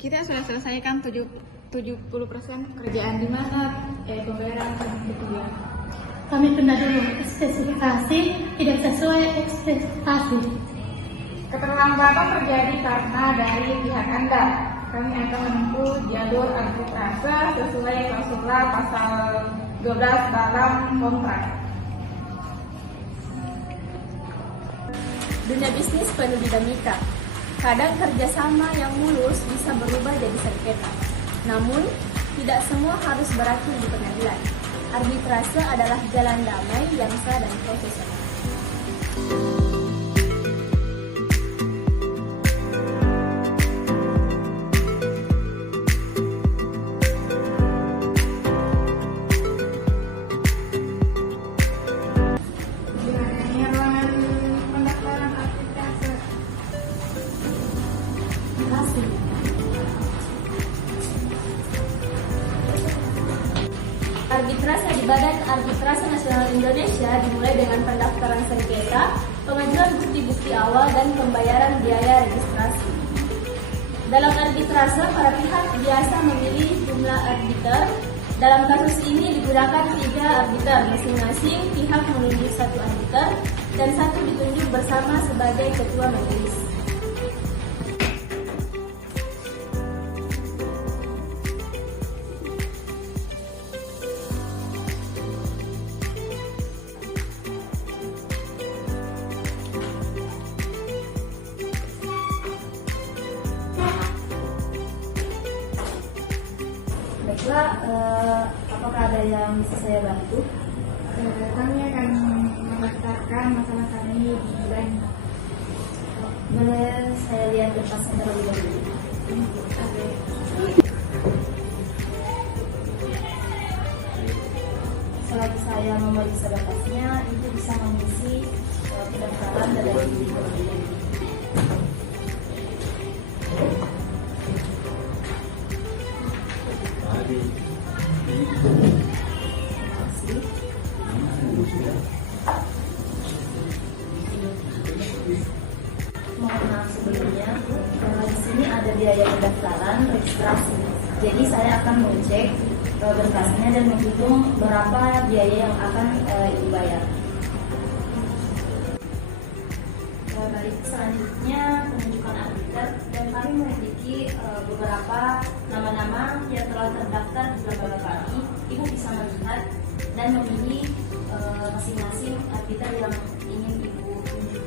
Kita sudah selesaikan 70% pekerjaan di mana pembayaran kedua. Kami tunda dulu, spesifikasi tidak sesuai ekspektasi. Keterlambatan terjadi karena dari pihak Anda. Kami akan menempuh jalur arbitrase sesuai klausula pasal 12 dalam kontrak. Dunia bisnis penuh dinamika. Kadang kerjasama yang mulus bisa berubah jadi sengketa. Namun, tidak semua harus berakhir di pengadilan. Arbitrase adalah jalan damai yang sah dan profesional. Arbitrase di Badan Arbitrase Nasional Indonesia dimulai dengan pendaftaran sengketa, pengajuan bukti-bukti awal, dan pembayaran biaya registrasi. Dalam arbitrase, para pihak biasa memilih jumlah arbiter. Dalam kasus ini digunakan 3 arbiter, masing-masing pihak menunjuk 1 arbiter dan 1 ditunjuk bersama sebagai ketua majelis. Baiklah, apakah ada yang bisa saya bantu? Kami akan mendaftarkan masalah kami di bank. Boleh saya lihat berkasnya terlebih dahulu? Selagi saya memeriksa berkasnya, itu bisa mengisi pendaftaran dari terlebih. Mohon maaf sebelumnya, di sini ada biaya pendaftaran registrasi. Jadi saya akan mengecek berkasnya dan menghitung berapa biaya yang akan Ibu bayar. Baik, selanjutnya penunjukan arbiter, dan kami memiliki beberapa nama-nama yang telah terdaftar di lembaga kami. Ibu bisa melihat dan memilih masing-masing arbiter yang ingin Ibu tunjuk.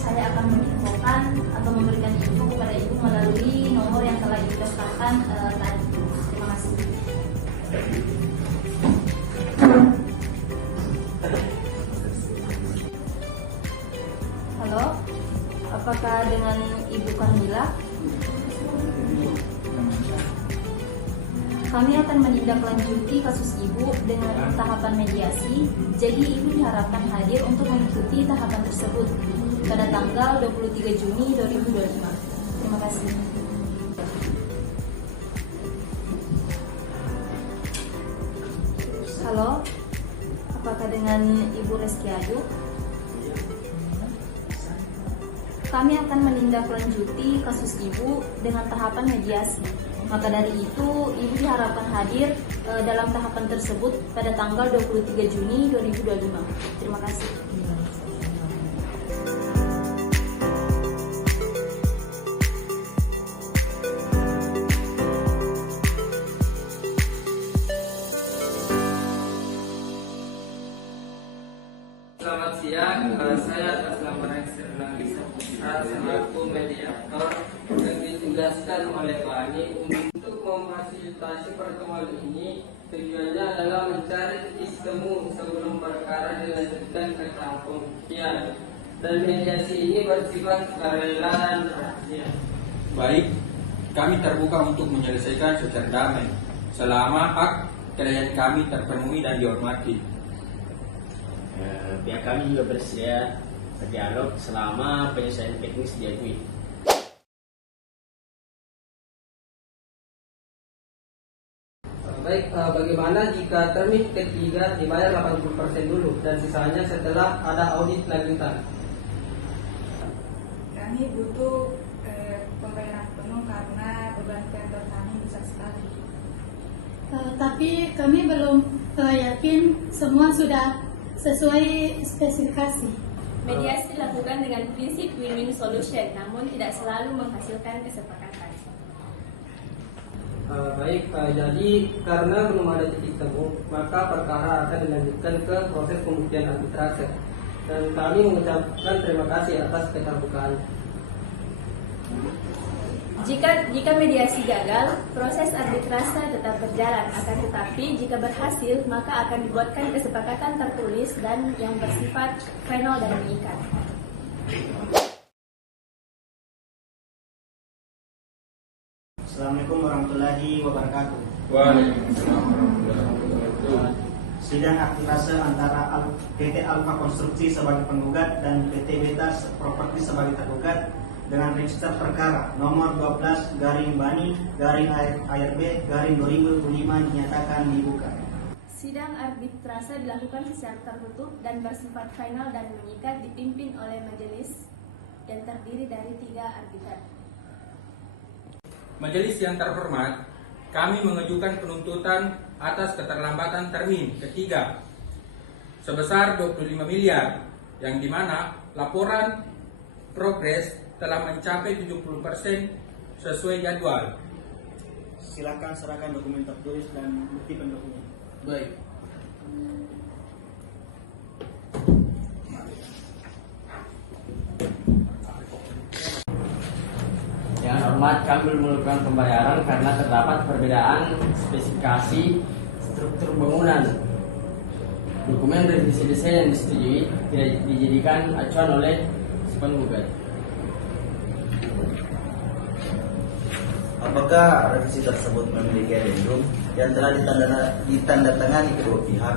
Saya akan menginfokan atau memberikan info kepada Ibu melalui nomor yang telah didaftarkan tadi. Terima kasih. Halo, apakah dengan Ibu Kamila? Kami akan menindaklanjuti kasus Ibu dengan tahapan mediasi, jadi Ibu diharapkan hadir untuk mengikuti tahapan tersebut pada tanggal 23 Juni 2025. Terima kasih. Halo, apakah dengan Ibu Reskiado? Kami akan menindaklanjuti kasus Ibu dengan tahapan mediasi. Maka dari itu, Ibu diharapkan hadir dalam tahapan tersebut pada tanggal 23 Juni 2025. Terima kasih. Selamat siang, saya atas nama Rekser Nangisa Putra selaku mediator yang ditugaskan oleh kami untuk memfasilitasi pertemuan ini. Tujuannya adalah mencari titik temu sebelum perkara dilanjutkan ke tahap pembuktian. dan mediasi ini bersifat sukarela dan rahasia. Baik, kami terbuka untuk menyelesaikan secara damai selama hak klien kami terpenuhi dan dihormati. Pihak kami juga bersedia berdialog selama penyelesaian teknis diakui. Baik, bagaimana jika termin ketiga dibayar 80% dulu dan sisanya setelah ada audit lanjutan? Kami butuh pembayaran penuh karena beban vendor kami besar sekali. Tapi kami belum yakin semua sudah sesuai spesifikasi. Mediasi dilakukan dengan prinsip win-win solution, namun tidak selalu menghasilkan kesepakatan. Baik, jadi karena belum ada titik temu, maka perkara akan dilanjutkan ke proses pembuktian arbitrase. Dan kami mengucapkan terima kasih atas keterbukaan. Jika mediasi gagal, proses arbitrase tetap berjalan. Akan tetapi, jika berhasil, maka akan dibuatkan kesepakatan tertulis dan yang bersifat final dan mengikat. Assalamualaikum warahmatullahi wabarakatuh. Waalaikumsalam warahmatullahi wabarakatuh. Sidang arbitrase antara PT Alfa Konstruksi sebagai penggugat dan PT Beta Properti sebagai tergugat dengan register perkara nomor 12-Bani-ARB-2025 dinyatakan dibuka. Sidang arbitrase dilakukan secara tertutup dan bersifat final dan mengikat, dipimpin oleh majelis yang terdiri dari 3 arbiter. Majelis yang terhormat, kami mengajukan penuntutan atas keterlambatan termin ketiga sebesar 25 miliar, yang dimana laporan progres telah mencapai 70% sesuai jadwal. Silakan serahkan dokumen tertulis dan bukti pendukungnya. Baik. Yang hormat, kami belum melakukan pembayaran karena terdapat perbedaan spesifikasi struktur bangunan. Dokumen revisi desain yang disetujui tidak dijadikan acuan oleh si penggugat. Apakah revisi tersebut memiliki adendum yang telah ditandatangani kedua pihak?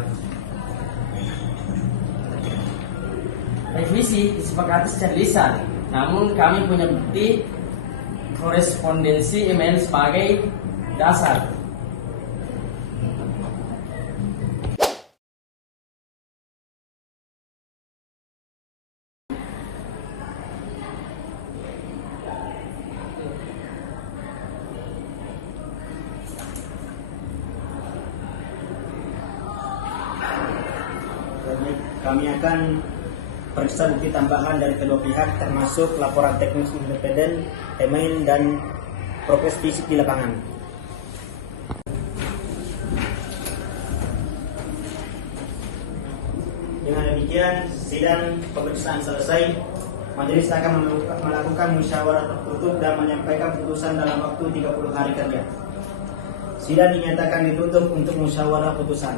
Revisi disepakati secara lisan, namun kami punya bukti korespondensi email sebagai dasar. Kami akan periksa bukti tambahan dari kedua pihak termasuk laporan teknis independen, email, dan progres fisik di lapangan. Dengan demikian, sidang pemeriksaan selesai. Majelis akan melakukan musyawarah tertutup dan menyampaikan putusan dalam waktu 30 hari kerja. Sidang dinyatakan ditutup untuk musyawarah putusan.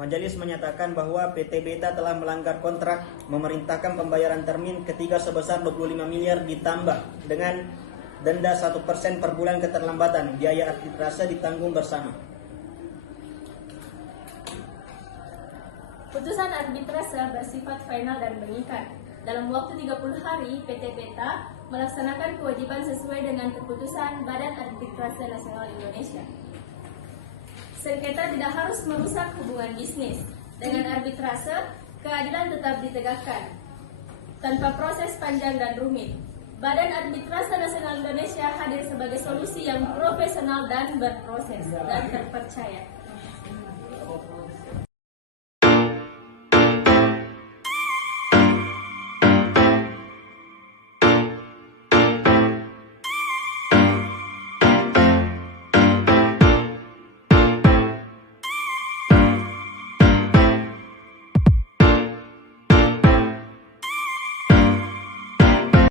Majelis menyatakan bahwa PT Beta telah melanggar kontrak memerintahkan pembayaran termin ketiga sebesar 25 miliar ditambah dengan denda 1% per bulan keterlambatan. Biaya arbitrase ditanggung bersama. Putusan arbitrase bersifat final dan mengikat. Dalam waktu 30 hari, PT Beta melaksanakan kewajiban sesuai dengan keputusan Badan Arbitrase Nasional Indonesia. Sengketa tidak harus merusak hubungan bisnis. Dengan arbitrase, keadilan tetap ditegakkan tanpa proses panjang dan rumit. Badan Arbitrase Nasional Indonesia hadir sebagai solusi yang profesional dan berproses dan terpercaya.